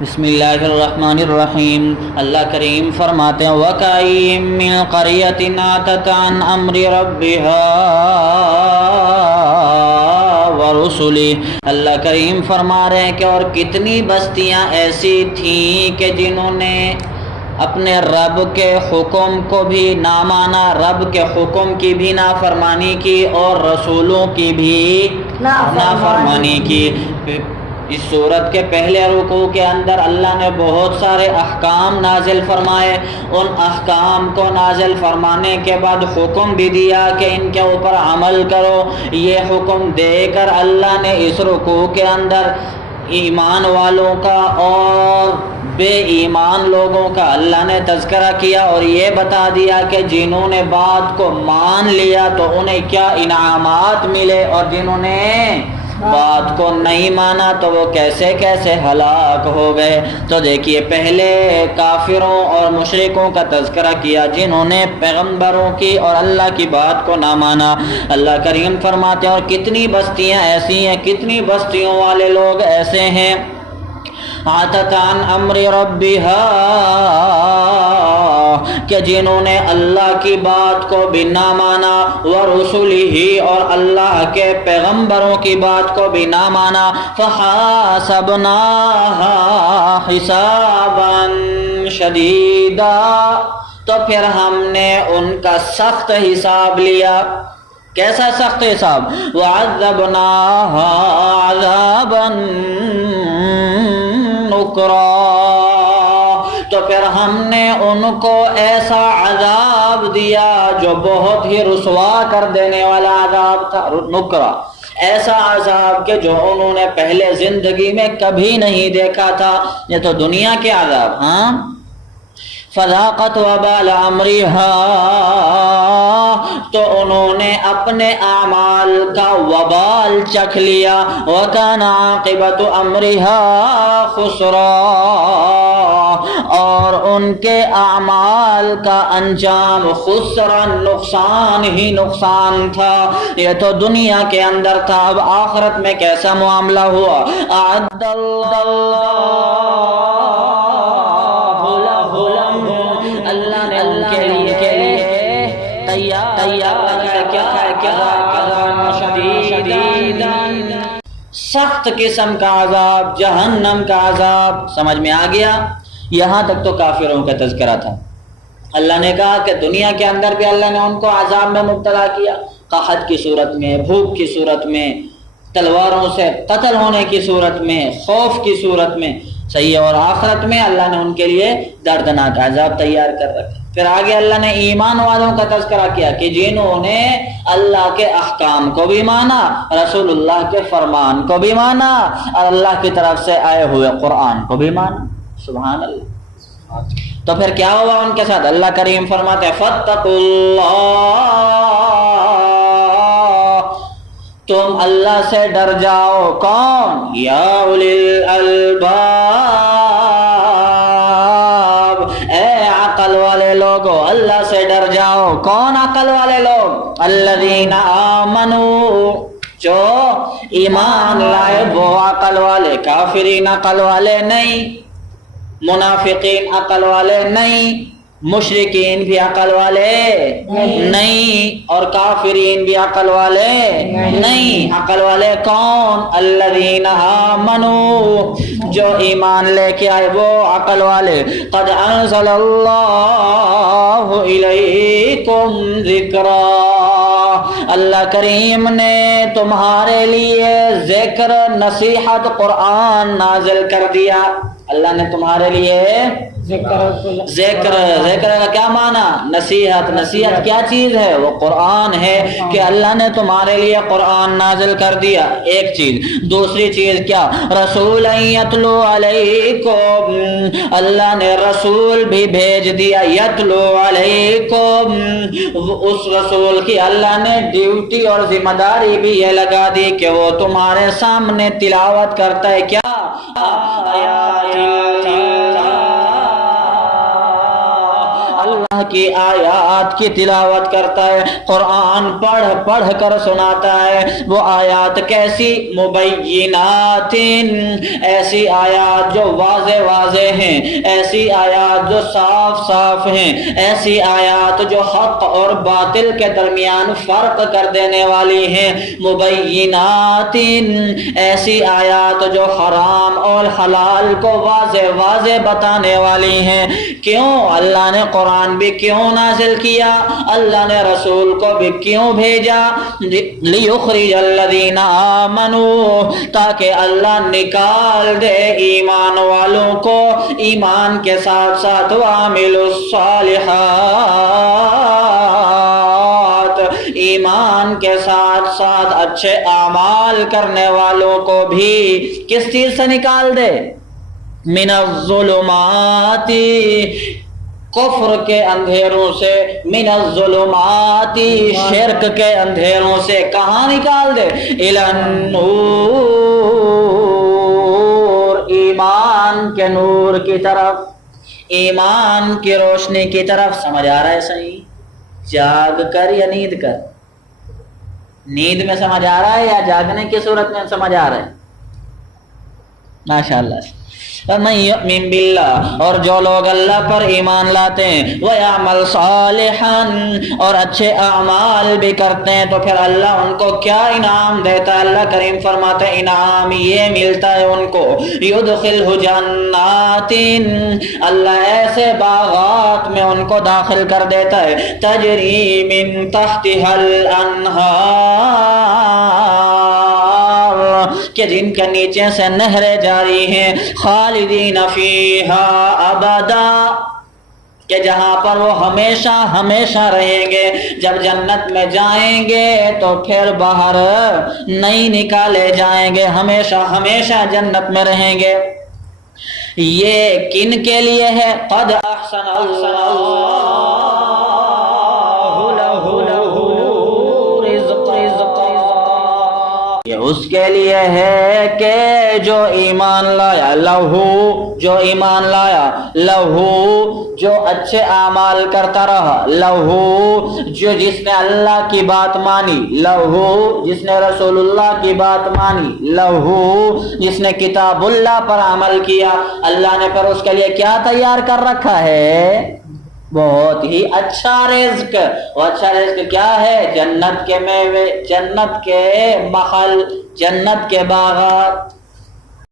بسم اللہ الرحمن الرحیم۔ اللہ کریم فرماتے ہیں وَكَأَيٍّ مِّن قَرْيَةٍ عَتَتْ عَنْ أَمْرِ رَبِّهَا وَرُسُلِهِ۔ اللہ کریم فرما رہے ہیں کہ اور کتنی بستیاں ایسی تھیں کہ جنہوں نے اپنے رب کے حکم کو بھی نہ مانا، رب کے حکم کی بھی نافرمانی کی اور رسولوں کی بھی نافرمانی کی۔ اس صورت کے پہلے رکوع کے اندر اللہ نے بہت سارے احکام نازل فرمائے، ان احکام کو نازل فرمانے کے بعد حکم بھی دیا کہ ان کے اوپر عمل کرو۔ یہ حکم دے کر اللہ نے اس رکوع کے اندر ایمان والوں کا اور بے ایمان لوگوں کا اللہ نے تذکرہ کیا اور یہ بتا دیا کہ جنہوں نے بات کو مان لیا تو انہیں کیا انعامات ملے اور جنہوں نے بات کو نہیں مانا تو وہ کیسے کیسے ہلاک ہو گئے۔ تو دیکھیے پہلے کافروں اور مشرکوں کا تذکرہ کیا جنہوں نے پیغمبروں کی اور اللہ کی بات کو نہ مانا۔ اللہ کریم فرماتے ہیں اور کتنی بستیاں ایسی ہیں، کتنی بستیوں والے لوگ ایسے ہیں عَتَتْ عَنْ أَمْرِ رَبِّهَا کہ جنہوں نے اللہ کی بات کو بھی نہ مانا، وَرُسُلِهِ اور اللہ کے پیغمبروں کی بات کو بھی نہ مانا، فَحَاسَبْنَاهَا حِسَابًا شَدِيدًا تو پھر ہم نے ان کا سخت حساب لیا۔ کیسا سخت حساب؟ وَعَذَّبْنَاهَا عَذَابًا نُكْرًا تو پھر ہم نے ان کو ایسا عذاب دیا جو بہت ہی رسوا کر دینے والا عذاب تھا، نکرا، ایسا عذاب کہ جو انہوں نے پہلے زندگی میں کبھی نہیں دیکھا تھا۔ یہ تو دنیا کے عذاب، ہاں۔ فَذَاقَتْ وَبَالَ أَمْرِهَا تو انہوں نے اپنے اعمال کا وبال چکھ لیا، وَكَانَ عَاقِبَةُ أَمْرِهَا خُسْرًا اور ان کے اعمال کا انجام خسرن نقصان ہی نقصان تھا۔ یہ تو دنیا کے اندر تھا، اب آخرت میں کیسا معاملہ ہوا؟ اعد اللہ سخت قسم کا عذاب، جہنم کا عذاب۔ سمجھ میں آ گیا؟ یہاں تک تو کافروں کا تذکرہ تھا۔ اللہ نے کہا کہ دنیا کے اندر بھی اللہ نے ان کو عذاب میں مبتلا کیا، قحط کی صورت میں، بھوک کی صورت میں، تلواروں سے قتل ہونے کی صورت میں، خوف کی صورت میں، صحیح ہے۔ اور آخرت میں اللہ نے ان کے لیے دردناک عذاب تیار کر رکھا۔ پھر آگے اللہ نے ایمان والوں کا تذکرہ کیا کہ جنہوں نے اللہ کے احکام کو بھی مانا، رسول اللہ کے فرمان کو بھی مانا اور اللہ کی طرف سے آئے ہوئے قرآن کو بھی مانا۔ سبحان اللہ۔ تو پھر کیا ہوا ان کے ساتھ؟ اللہ کریم فرماتے ہیں فَاتَّقُوا اللَّهَ تم اللہ سے ڈر جاؤ۔ کون؟ یا اولی الالباب اے عقل والے لوگو، اللہ سے ڈر جاؤ۔ کون عقل والے لوگ؟ الذین آمنوا جو ایمان لائے وہ عقل والے، کافرین عقل والے نہیں، منافقین عقل والے نہیں، مشرکین بھی عقل والے نہیں اور کافرین بھی عقل والے نہیں۔ عقل والے کون؟ الذین آمنوا جو ایمان لے کے آئے وہ عقل والے۔ قد انزل اللہ الیکم ذکرا اللہ کریم نے تمہارے لیے ذکر، نصیحت، قرآن نازل کر دیا۔ اللہ نے تمہارے لیے ذکر کا کیا معنی؟ نصیحت۔ نصیحت کیا چیز ہے؟ وہ قرآن ہے کہ اللہ نے تمہارے لیے قرآن نازل کر دیا، ایک چیز۔ دوسری چیز کیا؟ رسول یتلو علیکم اللہ نے رسول بھی بھیج دیا، یتلو علیکم اس رسول کی اللہ نے ڈیوٹی اور ذمہ داری بھی یہ لگا دی کہ وہ تمہارے سامنے تلاوت کرتا ہے کیا؟ اللہ کی آیات کی تلاوت کرتا ہے، قرآن پڑھ پڑھ کر سناتا ہے، وہ آیات کیسی؟ مبینات، ایسی آیات جو واضح واضح ہیں، ایسی آیات جو صاف صاف ہیں، ایسی آیات جو حق اور باطل کے درمیان فرق کر دینے والی ہیں، مبینات، ایسی آیات جو حرام اور حلال کو واضح واضح بتانے والی ہیں۔ کیوں اللہ نے قرآن بھی کیوں نازل کیا؟ اللہ نے رسول کو بھی کیوں بھیجا؟ لیخرج الذین آمنوا، تاکہ اللہ نکال دے ایمان والوں کو ایمان کے ساتھ ساتھ وعملوا الصالحات، ایمان کے ساتھ ساتھ اچھے اعمال کرنے والوں کو بھی کس چیز سے نکال دے؟ من الظلمات، کفر کے اندھیروں سے، من الظلمات، شرک کے اندھیروں سے کہاں نکال دے؟ الی النور، ایمان کے نور کی طرف، ایمان کی روشنی کی طرف۔ سمجھ آ رہا ہے صحیح؟ جاگ کر یا نیند کر؟ نیند میں سمجھ آ رہا ہے یا جاگنے کی صورت میں سمجھ آ رہا ہے؟ ماشاءاللہ۔ وَمَن يُؤْمِن بِاللَّهِ، اور جو لوگ اللہ پر ایمان لاتے ہیں، وَيَعْمَلْ صَالِحًا، اور اچھے اعمال بھی کرتے ہیں، تو پھر اللہ ان کو کیا انعام دیتا ہے؟ اللہ کریم فرماتے ہیں انعام یہ ملتا ہے ان کو، يُدْخِلْهُ جَنَّاتٍ، اللہ ایسے باغات میں ان کو داخل کر دیتا ہے، تَجْرِي مِن تَحْتِهَا الْأَنْهَارُ، کہ جن کے نیچے سے نہریں جاری ہیں، خالدین فیہا ابدا، کہ جہاں پر وہ ہمیشہ ہمیشہ رہیں گے۔ جب جنت میں جائیں گے تو پھر باہر نہیں نکالے جائیں گے، ہمیشہ ہمیشہ جنت میں رہیں گے۔ یہ کن کے لیے ہے؟ قد احسن اللہ اس کے لیے ہے کہ جو ایمان لایا، لہو جو ایمان لایا، لہو جو اچھے اعمال کرتا رہا، لہو جو جس نے اللہ کی بات مانی، لہو جس نے رسول اللہ کی بات مانی، لہو جس نے کتاب اللہ پر عمل کیا، اللہ نے پھر اس کے لیے کیا تیار کر رکھا ہے؟ بہت ہی اچھا رزق۔ وہ اچھا رزق کیا ہے؟ جنت کے میوے، جنت کے محل، جنت کے باغات۔